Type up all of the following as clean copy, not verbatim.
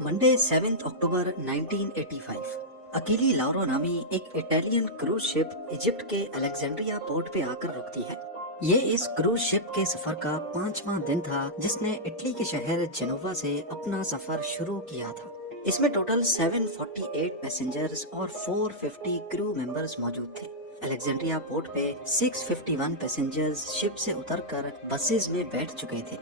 Monday 7 अक्टूबर 1985 अकीली लाउरो नामी एक Italian cruise ship Egypt के अलेक्जेंड्रिया पोर्ट पे आकर रुकती है। ये इस क्रूज शिप के सफर का 5वां दिन था जिसने इटली के शहर जेनोवा से अपना सफर शुरू किया था। इसमें टोटल 748 पैसेंजर्स और 450 क्रू मेंबर्स मौजूद थे। अलेक्जेंड्रिया पोर्ट पे 651 पैसेंजर्स शिप से उतरकर बसेस में बैठ चुके थे।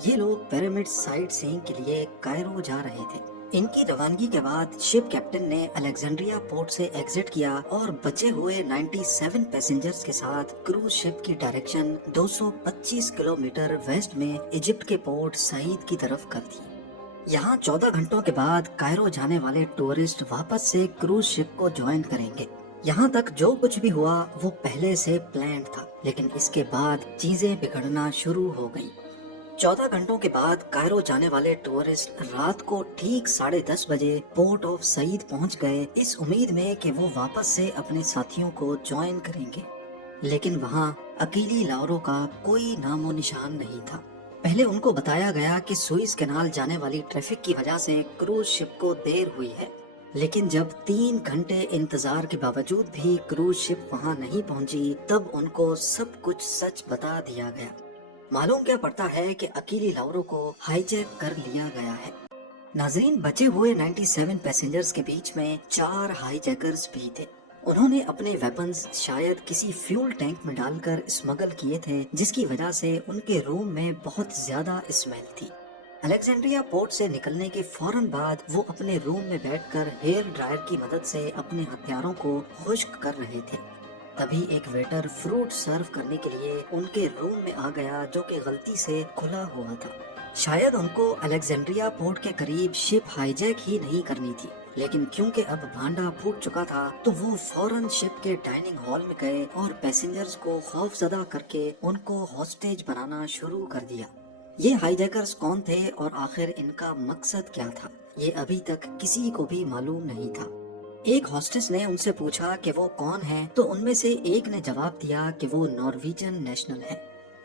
ये लोग पिरामिड साइट सीइंग के लिए कायरो जा रहे थे। इनकी रवानगी के बाद शिप कैप्टन ने अलेक्जेंड्रिया पोर्ट से एग्जिट किया और बचे हुए 97 पैसेंजर्स के साथ क्रूज शिप की डायरेक्शन 225 किलोमीटर वेस्ट में इजिप्ट के पोर्ट सईद की तरफ कर दी। यहाँ 14 घंटों के बाद कायरो जाने वाले टूरिस्ट वापस से क्रूज शिप को ज्वाइन करेंगे। यहाँ तक जो कुछ भी हुआ वो पहले से प्लान था, लेकिन इसके बाद चीजें बिगड़ना शुरू हो गयी। 14 घंटों के बाद कायरो जाने वाले टूरिस्ट रात को ठीक 10:30 बजे पोर्ट ऑफ सईद पहुंच गए, इस उम्मीद में कि वो वापस से अपने साथियों को ज्वाइन करेंगे। लेकिन वहां अकीली लाउरो का कोई नामो निशान नहीं था। पहले उनको बताया गया कि सुइज कैनाल जाने वाली ट्रैफिक की वजह से क्रूज शिप को देर हुई है, लेकिन जब 3 घंटे इंतजार के बावजूद भी क्रूज शिप वहां नहीं पहुंची, तब उनको सब कुछ सच बता दिया गया। मालूम क्या पड़ता है कि अकीली लाउरो को हाईजैक कर लिया गया है। नाजरीन, बचे हुए 97 पैसेंजर्स के बीच में 4 हाईजैकर्स भी थे। उन्होंने अपने वेपन्स शायद किसी फ्यूल टैंक में डालकर स्मगल किए थे, जिसकी वजह से उनके रूम में बहुत ज्यादा स्मेल थी। अलेक्जेंड्रिया पोर्ट से निकलने के फौरन बाद वो अपने रूम में बैठकर हेयर ड्रायर की मदद से अपने हथियारों को खुश्क कर रहे थे। तभी एक वेटर फ्रूट सर्व करने के लिए उनके रूम में आ गया, जो कि गलती से खुला हुआ था। शायद उनको अलेक्जेंड्रिया पोर्ट के करीब शिप हाईजैक ही नहीं करनी थी, लेकिन क्योंकि अब भांडा फूट चुका था तो वो फौरन शिप के डाइनिंग हॉल में गए और पैसेंजर्स को खौफजदा करके उनको हॉस्टेज बनाना शुरू कर दिया। ये हाईजैकर्स कौन थे और आखिर इनका मकसद क्या था, ये अभी तक किसी को भी मालूम नहीं था। एक हॉस्टेस ने उनसे पूछा कि वो कौन है, तो उनमें से एक ने जवाब दिया कि वो नॉर्वेजियन नेशनल है।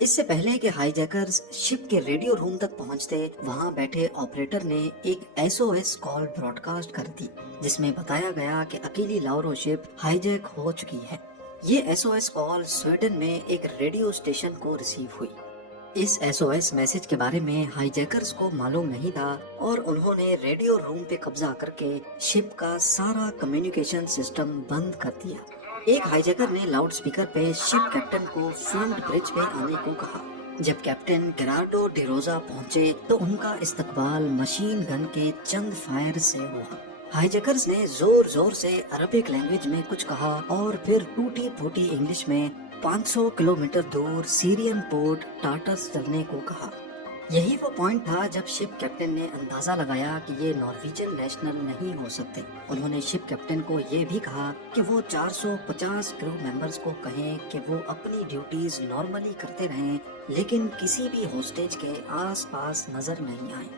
इससे पहले कि हाईजैकर्स शिप के रेडियो रूम तक पहुंचते, वहां बैठे ऑपरेटर ने एक SOS कॉल ब्रॉडकास्ट कर दी, जिसमें बताया गया कि अकीली लाउरो शिप हाईजैक हो चुकी है। ये SOS कॉल स्वीडन में एक रेडियो स्टेशन को रिसीव हुई। इस SOS मैसेज के बारे में हाईजैकर्स को मालूम नहीं था और उन्होंने रेडियो रूम पे कब्जा करके शिप का सारा कम्युनिकेशन सिस्टम बंद कर दिया। एक हाईजैकर ने लाउड स्पीकर पे शिप कैप्टन को फ्रंट ब्रिज पे आने को कहा। जब कैप्टन गेरार्डो डिरोजा पहुंचे तो उनका इस्तकबाल मशीन गन के चंद फायर से हुआ। हाईजैकर्स ने जोर जोर से अरबिक लैंग्वेज में कुछ कहा और फिर टूटी फूटी इंग्लिश में 500 किलोमीटर दूर सीरियन पोर्ट टार्टस चलने को कहा। यही वो पॉइंट था जब शिप कैप्टन ने अंदाजा लगाया कि ये नॉर्वेजियन नेशनल नहीं हो सकते। उन्होंने शिप कैप्टन को ये भी कहा कि वो 450 क्रू मेंबर्स को कहें कि वो अपनी ड्यूटीज नॉर्मली करते रहें, लेकिन किसी भी होस्टेज के आसपास नजर नहीं आए।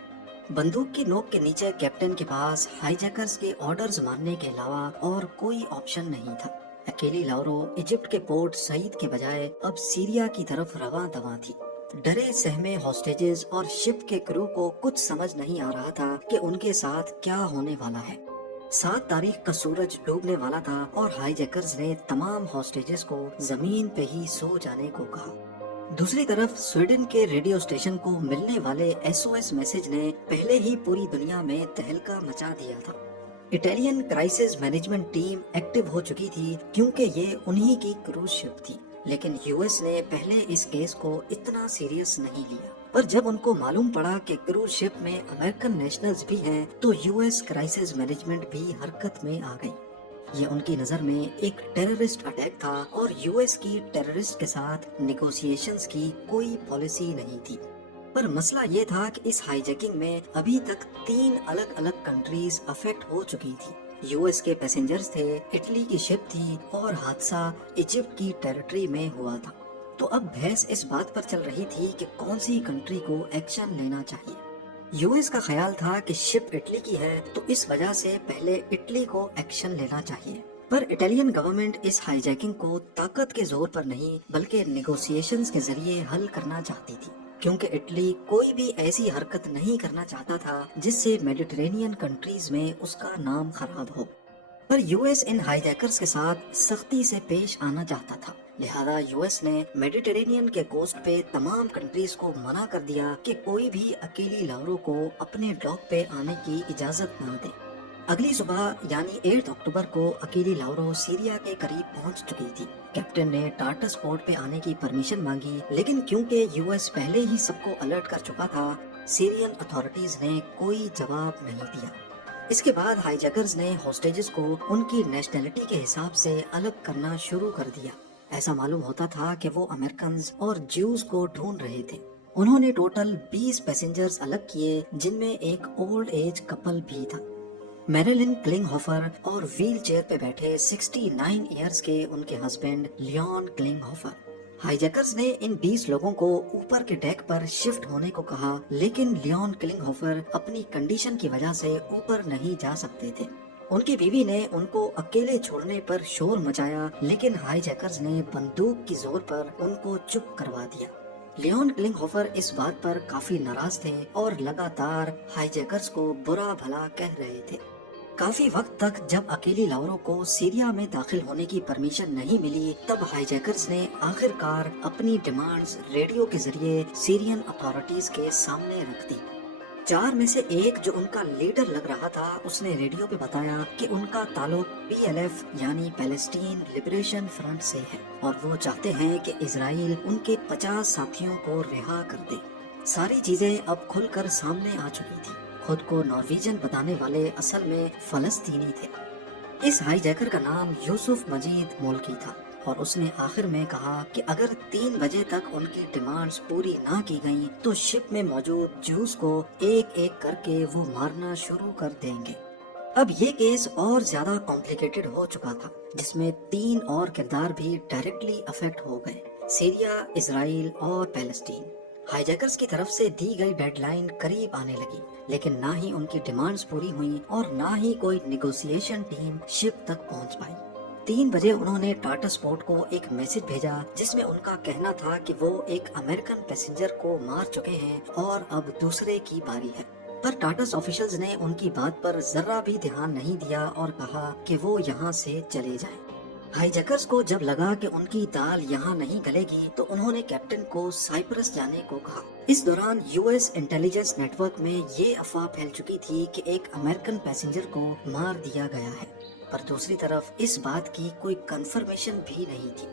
बंदूक की नोक के नीचे कैप्टन के पास हाईजैकर्स के ऑर्डर्स मानने के अलावा और कोई ऑप्शन नहीं था। अकेली लाउरो इजिप्ट के पोर्ट सईद के बजाय अब सीरिया की तरफ रवां दवां थी। डरे सहमे हॉस्टेजेस और शिप के क्रू को कुछ समझ नहीं आ रहा था कि उनके साथ क्या होने वाला है। 7 तारीख का सूरज डूबने वाला था और हाईजैकर्स ने तमाम हॉस्टेजेस को जमीन पे ही सो जाने को कहा। दूसरी तरफ स्वीडन के रेडियो स्टेशन को मिलने वाले SOS मैसेज ने पहले ही पूरी दुनिया में तहलका मचा दिया था। Italian crisis management team active हो चुकी थी क्योंकि ये उन्हीं की क्रूज शिप थी, लेकिन US ने पहले इस केस को इतना सीरियस नहीं लिया। पर जब उनको मालूम पड़ा कि क्रूज शिप में अमेरिकन नेशनल्स भी हैं, तो US क्राइसिस मैनेजमेंट भी हरकत में आ गई। ये उनकी नजर में एक टेररिस्ट अटैक था और US की टेररिस्ट के साथ निगोशिएशंस की कोई पॉलिसी नहीं थी। पर मसला ये था कि इस हाईजैकिंग में अभी तक 3 अलग अलग कंट्रीज अफेक्ट हो चुकी थी। US के पैसेंजर्स थे, इटली की शिप थी और हादसा इजिप्ट की टेरिटरी में हुआ था। तो अब बहस इस बात पर चल रही थी कि कौन सी कंट्री को एक्शन लेना चाहिए। US का ख्याल था कि शिप इटली की है, तो इस वजह से पहले इटली को एक्शन लेना चाहिए। पर इटालियन गवर्नमेंट इस हाईजैकिंग को ताकत के जोर पर नहीं बल्कि नेगोशिएशंस के जरिए हल करना चाहती थी। کیونکہ اٹلی کوئی بھی ایسی حرکت نہیں کرنا چاہتا تھا جس سے میڈیٹرینین کنٹریز میں اس کا نام خراب ہو، پر یو ایس ان ہائی جیکرز کے ساتھ سختی سے پیش آنا چاہتا تھا، لہذا یو ایس نے میڈیٹرینین کے کوسٹ پہ تمام کنٹریز کو منع کر دیا کہ کوئی بھی اکیلی لاورو کو اپنے ڈاک پہ آنے کی اجازت نہ دے۔ اگلی صبح یعنی 8 اکتوبر کو اکیلی لاورو سیریا کے قریب پہنچ چکی تھی۔ کیپٹن نے ٹارٹس پورٹ پہ آنے کی پرمیشن مانگی، لیکن کیونکہ یو ایس پہلے ہی سب کو الرٹ کر چکا تھا، سیرین اتھارٹیز نے کوئی جواب نہیں دیا۔ اس کے بعد ہائی جیکرز نے ہوسٹیجز کو ان کی نیشنلٹی کے حساب سے الگ کرنا شروع کر دیا۔ ایسا معلوم ہوتا تھا کہ وہ امریکنز اور جیوز کو ڈھونڈ رہے تھے۔ انہوں نے ٹوٹل 20 پیسنجرز الگ کیے، جن میں ایک اولڈ ایج کپل بھی تھا۔ میریلن کلنگ ہوفر اور ویل چیئر پہ بیٹھے 69 ایئرز کے ان کے ہسبینڈ لیون کلنگ ہوفر۔ ہائی جیکرز نے ان 20 لوگوں کو اوپر کے ڈیک پر شفٹ ہونے کو کہا، لیکن لیون کلنگ ہوفر اپنی کنڈیشن کی وجہ سے اوپر نہیں جا سکتے تھے۔ ان کی بیوی نے ان کو اکیلے چھوڑنے پر شور مچایا، لیکن ہائی جیکرز نے بندوق کی زور پر ان کو چپ کروا دیا۔ لیون کلنگ ہوفر اس بات پر کافی ناراض تھے اور لگاتار ہائی جیکرز کو برا بھلا کہہ رہے تھے۔ کافی وقت تک جب اکیلی لاورو کو سیریا میں داخل ہونے کی پرمیشن نہیں ملی، تب ہائی جیکرز نے آخر کار اپنی ڈیمانڈز ریڈیو کے ذریعے سیرین اتھارٹیز کے سامنے رکھ دی۔ 4 میں سے ایک جو ان کا لیڈر لگ رہا تھا، اس نے ریڈیو پہ بتایا کہ ان کا تعلق PLF یعنی پیلسٹین لبریشن فرنٹ سے ہے اور وہ چاہتے ہیں کہ اسرائیل ان کے 50 ساتھیوں کو رہا کر دے۔ ساری چیزیں اب کھل کر سامنے آ چکی تھی۔ خود کو نارویجن بتانے والے اصل میں فلسطینی تھے۔ اس ہائی جیکر کا نام یوسف مجید مولکی تھا اور اس نے آخر میں کہا کہ اگر 3 بجے تک ان کی ڈیمانڈز پوری نہ کی گئیں تو شپ میں موجود جوز کو ایک ایک کر کے وہ مارنا شروع کر دیں گے۔ اب یہ کیس اور زیادہ کمپلیکیٹڈ ہو چکا تھا، جس میں 3 اور کردار بھی ڈائریکٹلی افیکٹ ہو گئے، سیریا، اسرائیل اور پیلسٹین۔ ہائی جیکرز کی طرف سے دی گئی ڈیڈ لائن قریب آنے لگی، لیکن نہ ہی ان کی ڈیمانڈز پوری ہوئیں اور نہ ہی کوئی نیگوسیشن ٹیم شپ تک پہنچ پائی۔ 3 بجے انہوں نے ٹارٹس پورٹ کو ایک میسج بھیجا جس میں ان کا کہنا تھا کہ وہ ایک امریکن پیسنجر کو مار چکے ہیں اور اب دوسرے کی باری ہے، پر ٹارٹس آفیشلز نے ان کی بات پر ذرہ بھی دھیان نہیں دیا اور کہا کہ وہ یہاں سے چلے جائیں۔ ہائی جیکرز کو جب لگا کہ ان کی دال یہاں نہیں گلے گی تو انہوں نے کیپٹن کو سائپرس جانے کو کہا۔ اس دوران U S intelligence network میں یہ افواہ پھیل چکی تھی کہ ایک امریکن پیسنجر کو مار دیا گیا ہے، پر دوسری طرف اس بات کی کوئی کنفرمیشن بھی نہیں تھی۔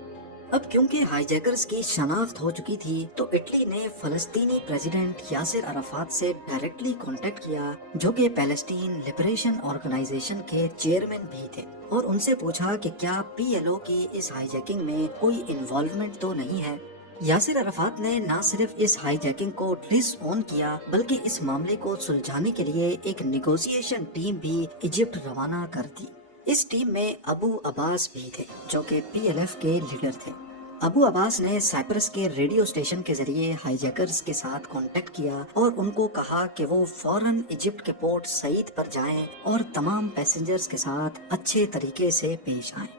اب کیونکہ ہائی جیکرز کی شناخت ہو چکی تھی تو اٹلی نے فلسطینی پریزیڈنٹ یاسر عرفات سے ڈائریکٹلی کانٹیکٹ کیا، جو کہ پیلسٹین لبریشن آرگنائزیشن کے چیئرمین بھی تھے، اور ان سے پوچھا کہ کیا PLO کی اس ہائی جیکنگ میں کوئی انوالومنٹ تو نہیں ہے۔ یاسر عرفات نے نہ صرف اس ہائی جیکنگ کو ڈس اون کیا بلکہ اس معاملے کو سلجھانے کے لیے ایک نیگوسیشن ٹیم بھی ایجپٹ روانہ کر دی۔ اس ٹیم میں ابو عباس بھی تھے، جو کہ PLF کے لیڈر تھے۔ ابو عباس نے سائپرس کے ریڈیو اسٹیشن کے ذریعے ہائی جیکرز کے ساتھ کانٹیکٹ کیا اور ان کو کہا کہ وہ فوراً ایجپٹ کے پورٹ سعید پر جائیں اور تمام پیسنجرز کے ساتھ اچھے طریقے سے پیش آئیں۔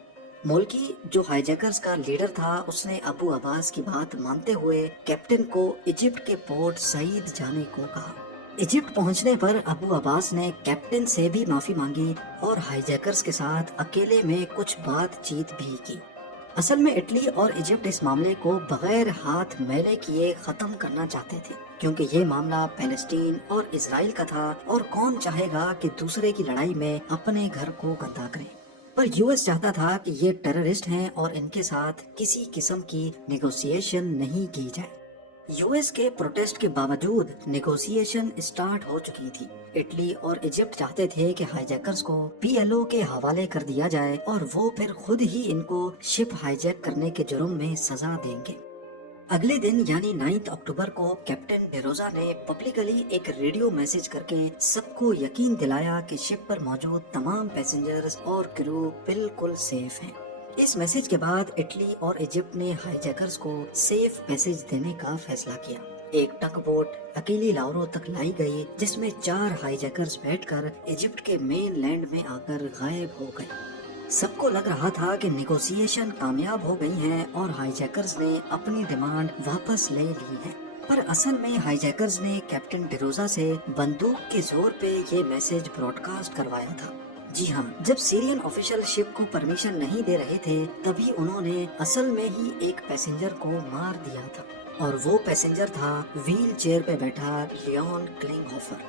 مولکی جو ہائی جیکرز کا لیڈر تھا، اس نے ابو عباس کی بات مانتے ہوئے کیپٹن کو ایجپٹ کے پورٹ سعید جانے کو کہا۔ ایجپٹ پہنچنے پر ابو عباس نے کیپٹن سے بھی معافی مانگی اور ہائی جیکرز کے ساتھ اکیلے میں کچھ بات چیت بھی کی۔ اصل میں اٹلی اور ایجپٹ اس معاملے کو بغیر ہاتھ میلے کیے ختم کرنا چاہتے تھے، کیونکہ یہ معاملہ پیلسٹین اور اسرائیل کا تھا اور کون چاہے گا کہ دوسرے کی لڑائی میں اپنے گھر کو گندا کرے۔ پر یو ایس چاہتا تھا کہ یہ ٹیررسٹ ہیں اور ان کے ساتھ کسی قسم کی نیگوسیشن نہیں کی جائے۔ یو ایس کے پروٹیسٹ کے باوجود نیگوسیشن اسٹارٹ ہو چکی تھی۔ اٹلی اور ایجپٹ چاہتے تھے کہ ہائی جیکرز کو PLO کے حوالے کر دیا جائے اور وہ پھر خود ہی ان کو شپ ہائی جیک کرنے کے جرم میں سزا دیں گے۔ اگلے دن یعنی 9 اکتوبر کو کیپٹن ڈیروزا نے پبلکلی ایک ریڈیو میسج کر کے سب کو یقین دلایا کہ شپ پر موجود تمام پیسنجرز اور کرو بالکل سیف ہیں۔ اس میسج کے بعد اٹلی اور ایجپٹ نے ہائی جیکرز کو سیف پیسج دینے کا فیصلہ کیا۔ ایک ٹگ بوٹ اکیلی لاورو تک لائی گئی جس میں 4 ہائی جیکرز بیٹھ کر ایجپٹ کے مین لینڈ میں آ کر غائب ہو گئے۔ سب کو لگ رہا تھا کہ نیگوسیشن کامیاب ہو گئی ہیں اور ہائی جیکرز نے اپنی ڈیمانڈ واپس لے لی ہے۔ पर असल में हाईजैकर्स ने कैप्टन डिरोजा से बंदूक के जोर पे ये मैसेज ब्रॉडकास्ट करवाया था। जी हाँ, जब सीरियन ऑफिशियल शिप को परमिशन नहीं दे रहे थे, तभी उन्होंने असल में ही एक पैसेंजर को मार दिया था, और वो पैसेंजर था व्हील चेयर पे बैठा लियोन क्लिंगहोफर।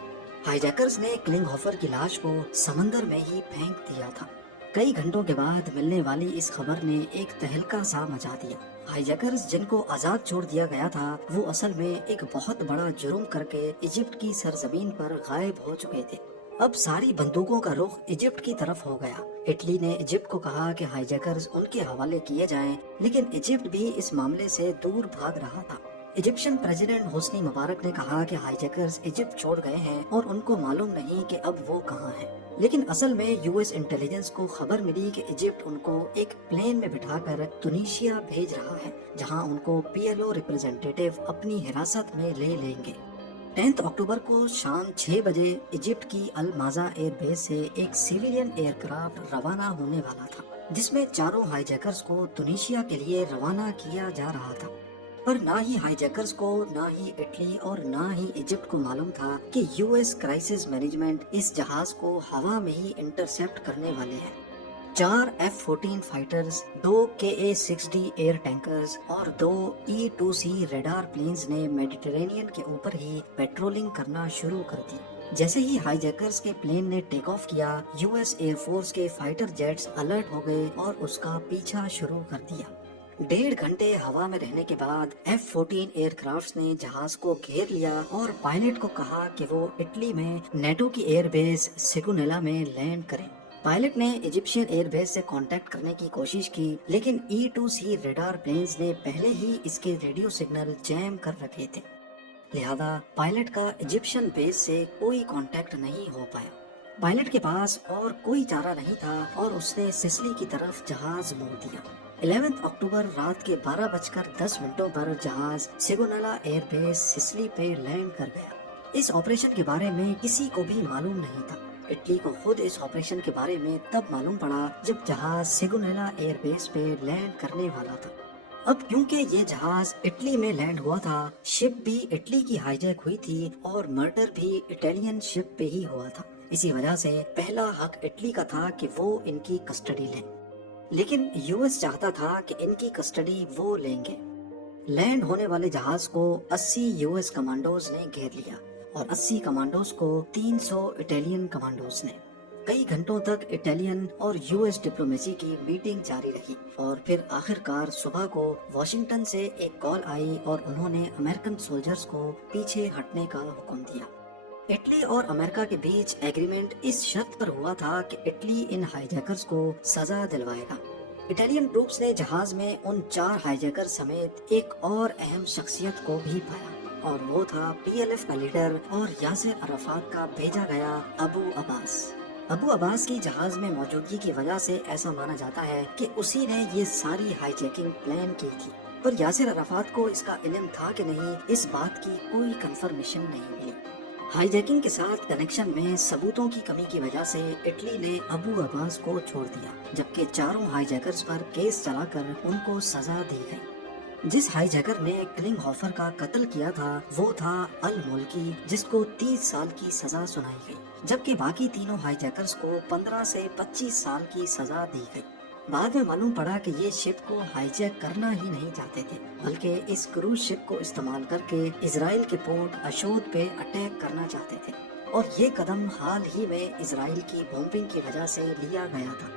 हाईजैकर्स ने क्लिंगहोफर की लाश को समंदर में ही फेंक दिया था। कई घंटों के बाद मिलने वाली इस खबर ने एक तहलका सा मचा दिया। हाईजैकर्स जिनको आजाद छोड़ दिया गया था, वो असल में एक बहुत बड़ा जुर्म करके इजिप्ट की सरजमीन पर गायब हो चुके थे। अब सारी बंदूकों का रुख इजिप्ट की तरफ हो गया। इटली ने इजिप्ट को कहा कि हाईजैकर्स उनके हवाले किए जाएं, लेकिन इजिप्ट भी इस मामले से दूर भाग रहा था। इजिप्शियन प्रेसिडेंट होस्नी मुबारक ने कहा कि हाईजैकर्स इजिप्ट छोड़ गए हैं और उनको मालूम नहीं कि अब वो कहाँ हैं। लेकिन असल में यूएस इंटेलिजेंस को खबर मिली कि इजिप्ट उनको एक प्लेन में बिठाकर तुनीशिया भेज रहा है, जहां उनको पीएलओ रिप्रेजेंटेटिव अपनी हिरासत में ले लेंगे। 10 अक्टूबर को शाम 6 बजे इजिप्ट की अल माजा एयरबेस से एक सिविलियन एयरक्राफ्ट रवाना होने वाला था, जिसमें चारों हाईजैकर्स को तुनीशिया के लिए रवाना किया जा रहा था। पर ना ही हाईजैकर्स को, ना ही इटली और ना ही इजिप्ट को मालूम था कि यूएस क्राइसिस मैनेजमेंट इस जहाज को हवा में ही इंटरसेप्ट करने वाले हैं। 4 F-14 fighters, 2 KA-60 air tankers और 2 E-2C रेडार प्लेन्स ने मेडिटेरेनियन के ऊपर ही पेट्रोलिंग करना शुरू कर दी। जैसे ही हाईजैकर्स के प्लेन ने टेक ऑफ किया, यूएस एयरफोर्स के फाइटर जेट्स अलर्ट हो गए और उसका पीछा शुरू कर दिया। 1.5 घंटे हवा में रहने के बाद F-14 एयरक्राफ्ट्स ने जहाज को घेर लिया और पायलट को कहा कि वो इटली में नेटो की एयरबेस सिगुनेला में लैंड करें। पायलट ने इजिप्शियन एयरबेस से कांटेक्ट करने की कोशिश की, लेकिन E-2C रेडार प्लेन्स ने पहले ही इसके रेडियो सिग्नल जैम कर रखे थे। लिहाजा पायलट का इजिप्शियन बेस से कोई कांटेक्ट नहीं हो पाया। पायलट के पास और कोई चारा नहीं था और उसने सिसिली की तरफ जहाज मोड़ दिया। 11 अक्टूबर रात के 12:10 पर जहाज सिगुनेला एयरबेस सिसिली पे लैंड कर गया। इस ऑपरेशन के बारे में किसी को भी मालूम नहीं था। इटली को खुद इस ऑपरेशन के बारे में तब मालूम पड़ा जब जहाज सिगुनेला एयरबेस पे लैंड करने वाला था। अब क्योंकि ये जहाज इटली में लैंड हुआ था, शिप भी इटली की हाईजैक हुई थी और मर्डर भी इटालियन शिप पे ही हुआ था। इसी वजह से पहला हक इटली का था कि वो इनकी कस्टडी लें, लेकिन यूएस चाहता था कि इनकी कस्टडी वो लेंगे। लैंड होने वाले जहाज को 80 यूएस कमांडोज ने घेर लिया और 80 कमांडोज को 300 इटालियन कमांडोज ने। कई घंटों तक इटालियन और यूएस डिप्लोमेसी की मीटिंग जारी रही और फिर आखिरकार सुबह को वॉशिंगटन से एक कॉल आई और उन्होंने अमेरिकन सोल्जर्स को पीछे हटने का हुक्म दिया। इटली और अमेरिका के बीच एग्रीमेंट इस शर्त पर हुआ था कि इटली इन हाईजैकर्स को सजा दिलवाएगा। इटालियन ट्रूप्स ने जहाज में उन 4 हाईजैकर समेत एक और अहम शख्सियत को भी पाया और वो था पीएलएफ का लीडर और यासिर अराफात का भेजा गया अबू अब्बास। अबू अब्बास की जहाज में मौजूदगी की वजह से ऐसा माना जाता है कि उसी ने ये सारी हाईजैकिंग प्लान की थी, पर यासिर अराफात को इसका इल्म था कि नहीं, इस बात की कोई कंफर्मेशन नहीं मिली। हाईजैकिंग के साथ कनेक्शन में सबूतों की कमी की वजह से इटली ने अबू अब्बास को छोड़ दिया, जबकि चारों हाईजैकर्स पर केस चलाकर उनको सजा दी गई। जिस हाईजैकर ने क्लिंगहोफर का कत्ल किया था वो था अल मुल्की, जिसको 30 साल की सजा सुनाई गई, जबकि बाकी तीनों हाईजैकर्स को 15 से 25 साल की सजा दी गई। बाद में मालूम पड़ा कि ये शिप को हाईजैक करना ही नहीं चाहते थे, बल्कि इस क्रूज शिप को इस्तेमाल करके इजराइल के पोर्ट अशोद पे अटैक करना चाहते थे, और ये कदम हाल ही में इजराइल की बॉम्बिंग की वजह से लिया गया था।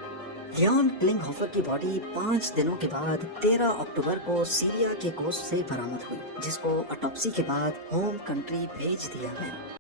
लियोन क्लिंगहोफर की बॉडी 5 दिनों के बाद 13 अक्टूबर को सीरिया के कोस्ट से बरामद हुई, जिसको ऑटोप्सी के बाद होम कंट्री भेज दिया गया।